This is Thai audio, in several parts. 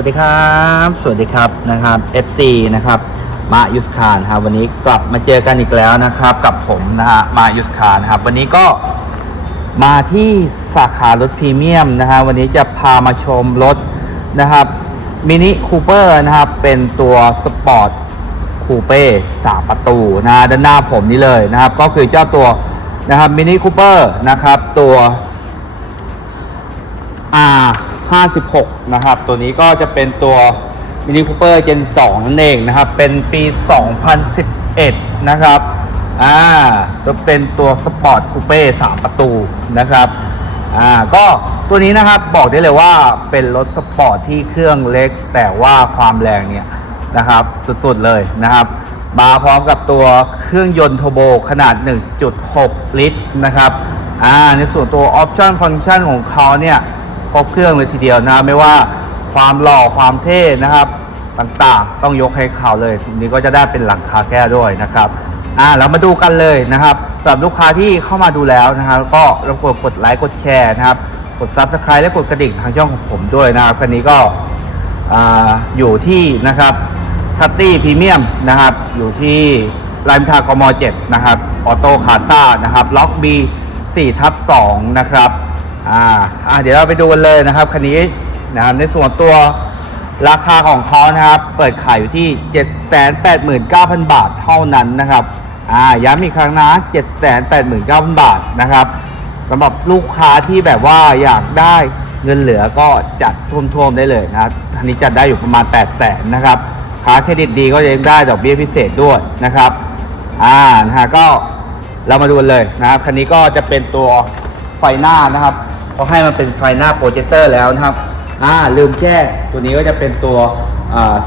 สวัสดีครับ สวัสดีครับนะครับ FC นะครับมายุสคานครับวันนี้กลับมาเจอกันอีกแล้วนะครับ กับผมนะฮะมายุสคานครับวันนี้ก็มาที่สาขารถพรีเมียมนะฮะวันนี้จะพามาชมรถนะครับมินิคูเปอร์นะครับเป็นตัวสปอร์ตคูเป้สามประตูนะด้านหน้าผมนี่เลยนะครับ ก็คือเจ้าตัวนะครับมินิคูเปอร์นะครับตัว R 56 นะครับ ตัวนี้ก็จะเป็นตัว Mini Cooper Gen 2 นั่นเองนะครับ เป็นปี 2011 นะครับอ่าจะเป็นตัวสปอร์ตคูเป้3ประตูนะครับอ่าก็ตัวนี้นะครับบอกได้เลยว่าเป็นรถสปอร์ตที่เครื่องเล็ก แต่ว่าความแรงเนี่ยนะครับสุดๆเลยนะครับ มาพร้อมกับตัวเครื่องยนต์โทโบขนาด 1.6 ลิตรนะครับอ่าในส่วนตัวออปชั่นฟังก์ชันของเขาเนี่ย ครบเครื่องเลยทีเดียวนะไม่ว่าความหล่อความเท่นะครับต่างๆ ต้องยกให้เขาเลยทีนี้ก็จะได้เป็นหลังคาแก้ด้วยนะครับอ่าเรามาดูกันเลยนะครับสำหรับลูกค้าที่เข้ามาดูแล้วนะครับ ก็รบกวนกดไลค์กดแชร์นะครับ กด Subscribe และกดกระดิ่งทางช่องของผมด้วยนะครับคันนี้ก็อ่าอยู่ที่นะครับทัตตี้พรีเมียมนะครับ อยู่ที่รามทากม 7 นะครับ ออโต้คาซ่านะครับ ล็อก B 4ทับ2นะครับ อ่าอ่าเดี๋ยวเราไปดูกันเลยนะครับคันนี้นะครับในส่วนตัวราคาของเขานะครับ เปิดขายอยู่ที่ 789,000 บาทเท่านั้นนะครับอ่าย้ำอีกครั้งนะ 789,000 บาทนะครับสำหรับลูกค้าที่แบบว่าอยากได้เงินเหลือก็จัดท่วมๆได้เลยนะครับอันนี้จัดได้อยู่ประมาณ 800,000นะครับค้าเครดิตดีก็ยังได้ดอกเบี้ยพิเศษด้วยนะครับอ่านะฮะก็เรามาดูกันเลยนะครับคันนี้ก็จะเป็นตัวไฟหน้านะครับ เขาให้มันเป็นไฟหน้าโปรเจคเตอร์แล้วนะครับอ่าลืมแจ้งตัวนี้ก็จะเป็นตัว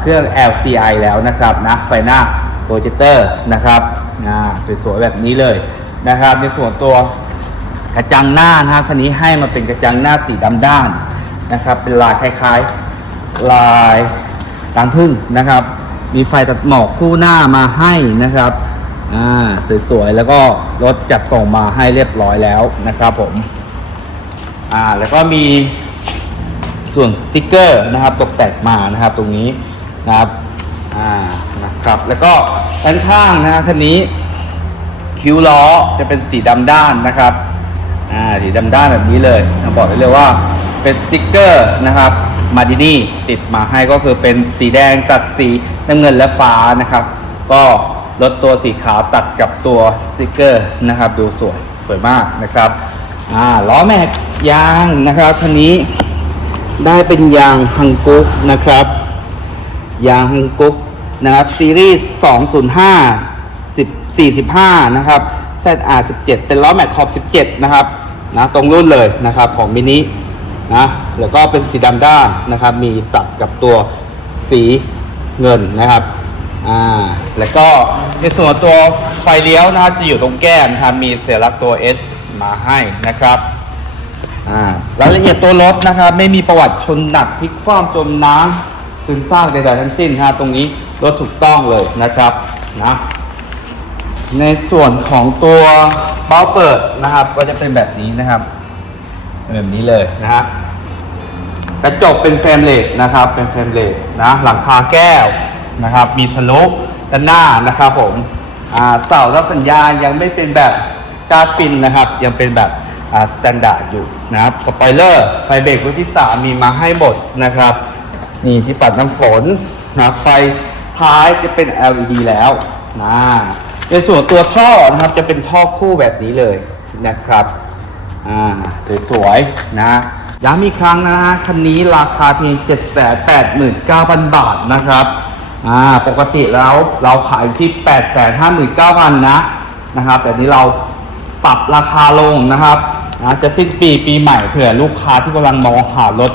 เครื่อง LCI แล้วนะครับนะไฟหน้าโปรเจคเตอร์นะครับอ่าสวยๆแบบนี้เลยนะครับในส่วนตัวกระจังหน้านะครับคันนี้ให้มาเป็นกระจังหน้าสีดำด้านนะครับ เป็นลายคล้ายๆลายรังพึ่งนะครับ มีไฟตัดหมอกคู่หน้ามาให้นะครับอ่าสวยๆแล้วก็รถจัดส่งมาให้เรียบร้อยแล้วนะครับผม อ่าแล้วก็มีส่วนสติกเกอร์นะครับตกแต่งมานะครับตรงนี้นะครับอ่านะครับแล้วก็ด้านข้างนะคันนี้คิ้วล้อจะเป็นสีดำด้านนะครับอ่าสีดำด้านแบบนี้เลยบอกได้เลยว่าเป็นสติกเกอร์นะครับมาดินี่ติดมาให้ก็คือเป็นสีแดงตัดสีน้ำเงินและฟ้านะครับ ก็ลดตัวสีขาวตัดกับตัวสติกเกอร์นะครับ ดูสวยสวยมากนะครับ อ่าล้อแม็กยางนะครับคันนี้ได้เป็นยางฮังกุ๊กนะครับ ยางฮังกุ๊กนะครับซีรีส์205 10 45 นะครับ ZR 17 เป็นล้อแม็กขอบ 17 นะครับนะตรงรุ่นเลยนะครับของมินินะแล้วก็เป็นสีดำด้านนะครับ มีตัดกับตัวสีเงินนะครับอ่าแล้วก็ในส่วนตัวไฟเลี้ยวนะครับจะอยู่ตรงแก้มนะครับมีเสียลักตัว S มาให้นะครับอ่ารายละเอียดตัวรถนะครับ ไม่มีประวัติชนหนักพลิกคว่ำจมน้ำซึนสร้างใดๆทั้งสิ้นฮะตรงนี้รถถูกต้องเลยนะครับนะในส่วนของตัวเบ้าเปิดนะครับ ก็จะเป็นแบบนี้นะครับแบบนี้เลยนะฮะกระจกเป็นเฟรมเลสนะครับ เป็นเฟรมเลสนะหลังคาแก้วนะครับ มีสลุปด้านหน้านะครับผมอ่าเสารับสัญญาณยังไม่เป็นแบบ กราฟินนะครับ ยังเป็นแบบอ่าสแตนดาร์ดอยู่นะครับสปอยเลอร์ไฟเบรกรุ่นที่ 3 มีมาให้หมดนะครับ นี่ที่ปัดน้ำฝนนะไฟท้ายจะเป็น LED แล้วนะในส่วนตัวท่อนะครับจะเป็นท่อคู่แบบนี้เลยนะครับอ่าสวยๆนะย้ำอีกครั้งนะฮะคันนี้ราคาเพียง 789,000 บาทนะครับอ่าปกติแล้วเราขายอยู่ที่ 859,000 นะนะครับแต่นี้เรา ปรับราคาลงนะครับนะจะสิ้นปีปีใหม่เผื่อลูกค้าที่กำลังมองหารถ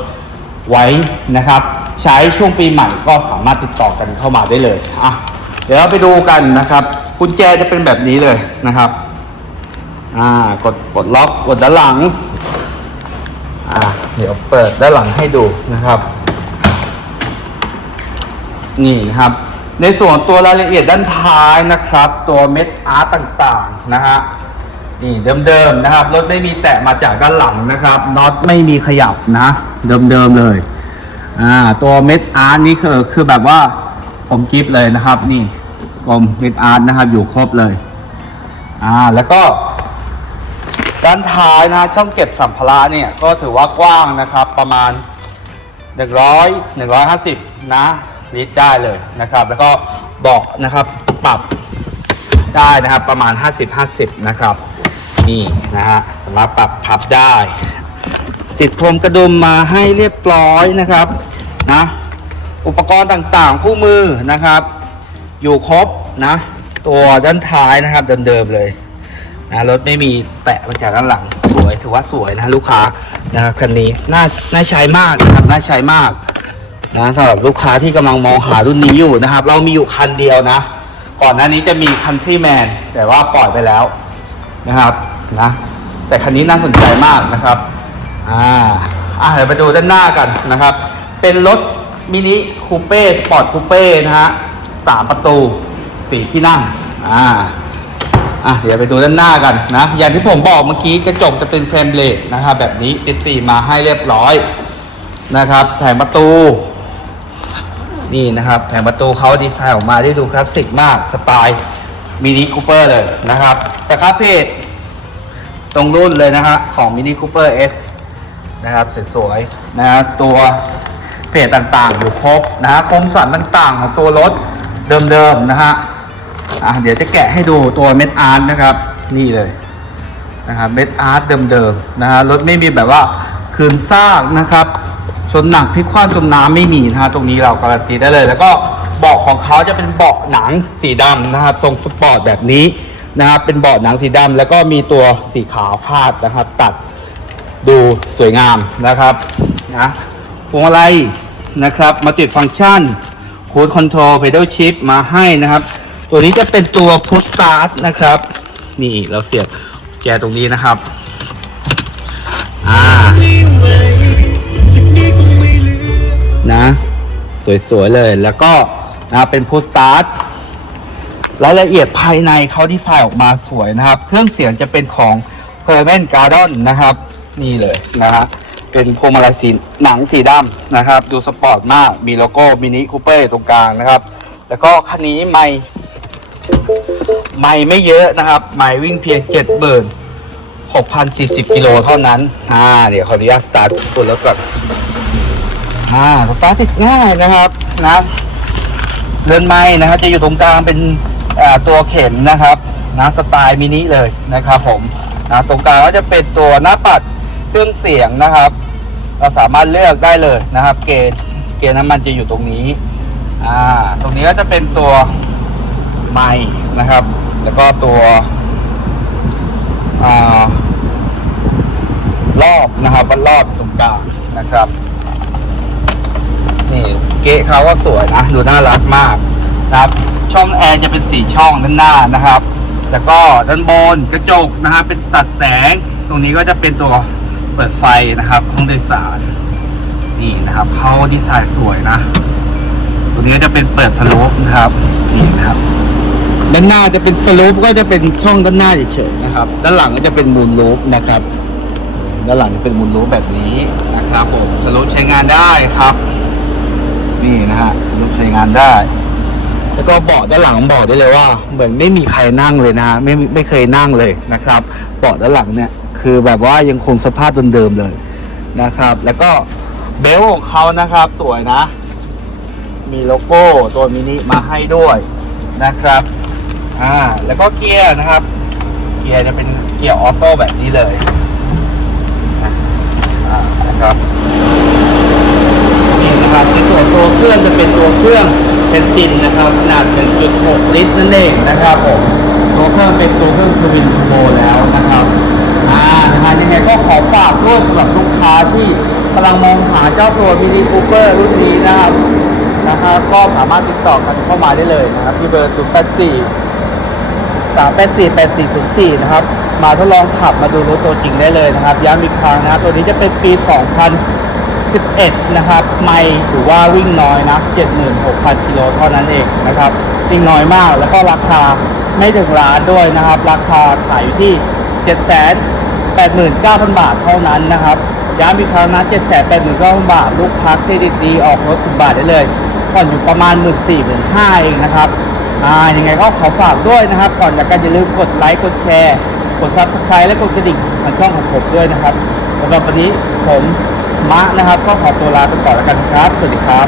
ไว้นะครับ ใช้ช่วงปีใหม่ก็สามารถติดต่อกันเข้ามาได้เลยอะเดี๋ยวเราไปดูกันนะครับกุญแจจะเป็นแบบนี้เลยนะครับอ่ากดกดล็อกกดด้านหลังอ่าเดี๋ยวเปิดด้านหลังให้ดูนะครับนี่นะครับ ในส่วนตัวรายละเอียดด้านท้ายนะครับ ตัวเม็ดอาร์ตต่างๆนะฮะ นี่เดิมๆนะครับ รถไม่มีแตะมาจากด้านหลังนะครับน็อตไม่มีขยับนะ เดิมๆเลยอ่าตัวเม็ดอาร์ตนี่คือคือแบบว่าผมกิฟเลยนะครับ นี่กลมเม็ดอาร์ตนะครับ อยู่ครบเลยอ่าแล้วก็ด้านท้ายนะช่องเก็บสัมภาระเนี่ยก็ถือว่ากว้างนะครับประมาณ 100 150 นะลิตรได้เลยนะครับ แล้วก็บอกนะครับปรับได้นะครับประมาณ 50 50 นะครับ นี่นะฮะสามารถปรับพับได้ ติดพรมกระดุมมาให้เรียบร้อยนะครับนะอุปกรณ์ต่างๆ คู่มือนะครับ อยู่ครบนะ ตัวด้านท้ายนะครับเดิมๆเลยนะรถไม่มีแตะมาจากด้านหลังสวยถือว่าสวยนะลูกค้านะครับคันนี้น่าน่าใช้มากนะครับน่าใช้มากนะสำหรับลูกค้าที่กำลังมองหารุ่นนี้อยู่นะครับ เรามีอยู่คันเดียวนะ ก่อนหน้านี้จะมี Countryman แต่ว่าปล่อยไปแล้วนะครับ นะแต่คันนี้น่าสนใจมากนะครับอ่าอะเดี๋ยวไปดูด้านหน้ากันนะครับ เป็นรถมินิคูเป้สปอร์ตคูเป้นะฮะสามประตูสี่ที่นั่งอ่าอะเดี๋ยวไปดูด้านหน้ากันนะ อย่างที่ผมบอกเมื่อกี้กระจกจะเป็นเซมเลตนะครับแบบนี้ติดสีมาให้เรียบร้อยนะครับ แผงประตู นี่นะครับ แผงประตูเขาดีไซน์ออกมาได้ดูคลาสสิกมากสไตล์มินิคูเปอร์เลยนะครับสครับเพจ ตรงรุ่นเลยนะฮะของ Mini Cooper S นะครับสวยๆนะฮะตัวเพจต่างๆ อยู่ครบนะฮะคมสันต่างๆ ของตัวรถเดิมๆนะฮะอะเดี๋ยวจะแกะให้ดูตัวเม็ดอาร์ตนะครับ นี่เลยนะครับเม็ดอาร์ตเดิมๆนะฮะรถไม่มีแบบว่าคืนซากนะครับชนหนักพลิกคว้างจมน้ำไม่มีนะฮะตรงนี้เราการันตีได้เลย แล้วก็เบาะของเขาจะเป็นเบาะหนังสีดำนะครับ ทรงสปอร์ตแบบนี้ นะครับเป็นเบาะหนังสีดำแล้วก็มีตัวสีขาวพาดนะครับ ตัดดูสวยงามนะครับนะพวงมาลัยนะครับมาติดฟังก์ชันโค้ดคอนโทรลเพด l ชิ f มาให้นะครับ ตัวนี้จะเป็นตัวพุชสตาร์ทนะครับ นี่เราเสียบแกตรงนี้นะครับอ่านะ สวยๆเลยแล้วก็นะเป็นพูสตาร์ท รายละเอียดภายในเขาดีไซน์ออกมาสวยนะครับ เครื่องเสียงจะเป็นของ p e r m a n Garden นะครับ นี่เลยนะฮะเป็นพวงมาลัยสีหนังสีดำนะครับ ดูสปอร์ตมาก มีโลโก้มินิคูเป้ตรงกลางนะครับ แล้วก็คันนี้ไม่ไม่ไม่เยอะนะครับ ไม่วิ่งเพียง7เบิร์น6,040กิโลเท่านั้น อ่า เดี๋ยวขออนุญาตสตาร์ทตัวรถก่อน อ่า สตาร์ทติดง่ายนะครับนะเรือนไม้นะครับ จะอยู่ตรงกลางเป็น ตัวเข็นนะครับนะสไตล์มินิเลยนะครับผมนะตรงกลางก็จะเป็นตัวหน้าปัดเครื่องเสียงนะครับ เราสามารถเลือกได้เลยนะครับ เกณฑ์เกณฑ์น้ำมันจะอยู่ตรงนี้อ่าตรงนี้ก็จะเป็นตัวไม้นะครับ แล้วก็ตัวอ่ารอบนะครับวัดรอบตรงกลางนะครับนี่เกะเขาก็สวยนะดูน่ารักมาก นะครับ ช่องแอร์จะเป็นสีช่องด้านหน้านะครับ แล้วก็ด้านบนกระจกนะครับ เป็นตัดแสง ตรงนี้ก็จะเป็นตัวเปิดไฟนะครับห้องโดยสารนี่นะครับเขาดีไซน์สวยนะ ตัวนี้ก็จะเป็นเปิดสโลปนะครับนี่นะครับด้านหน้าจะเป็นสโลปก็จะเป็นช่องด้านหน้าเฉยๆนะครับ ด้านหลังก็จะเป็นมูนลูปนะครับ ด้านหลังจะเป็นมูนลูปแบบนี้นะครับผมสโลปใช้งานได้ครับ นี่นะฮะสรุปใช้งานได้ แล้วก็เบาะด้านหลังบอกได้เลยว่า เหมือนไม่มีใครนั่งเลยนะฮะไม่ไม่เคยนั่งเลยนะครับเบาะด้านหลังเนี่ยคือแบบว่ายังคงสภาพเดิมๆเลยนะครับ แล้วก็เบลต์ของเขานะครับสวยนะ มีโลโก้ตัวมินิมาให้ด้วยนะครับอ่าแล้วก็เกียร์นะครับ เกียร์จะเป็นเกียร์ออโต้แบบนี้เลยนะอ่านะครับนี่นะครับในส่วนตัวเครื่องจะเป็นตัวเครื่อง เป็นซินนะครับขนาด 1.6 ลิตรนั่นเองนะครับผมตัวเครื่องเป็นตัวเครื่องทวินทูโบแล้วนะครับอ่านะฮะยังไงก็ขอฝากด้วยสำหรับลูกค้าที่กำลังมองหาเจ้าตัวมินิคูเปอร์รุ่นนี้นะครับนะครับก็สามารถติดต่อกันเข้ามาได้เลยนะครับที่เบอร์ 084 3 8 4 8 4 0 4 นะครับ มาทดลองขับมาดูรถตัวจริงได้เลยนะครับย้ำอีกครั้งนะครับตัวนี้จะเป็นปี 2000 11 นะครับ ไม่ถือว่าวิ่งน้อยนะ 76,000 กิโลเท่านั้นเองนะครับ วิ่งน้อยมากแล้วก็ราคาไม่ถึงล้านด้วยนะครับ ราคาขายอยู่ที่ 789,000 บาทเท่านั้นนะครับย้ำอีกครั้งนะ7 8 0 0 0 0 บาท ลูกค้าเครดิตดีออกรถ 10 บาทได้เลยผ่อนอยู่ประมาณ 1 4 0 0 0 0 5เองนะครับอ่ายังไงก็ขอฝากด้วยนะครับ ก่อนจากกันอย่าลืมกดไลค์กดแชร์ กด Subscribe และกดกระดิ่งทางช่องของผมด้วยนะครับสำหรับวันนี้ผม มะนะครับก็ขอตัวลาไปก่อนแล้วกันครับ สวัสดีครับ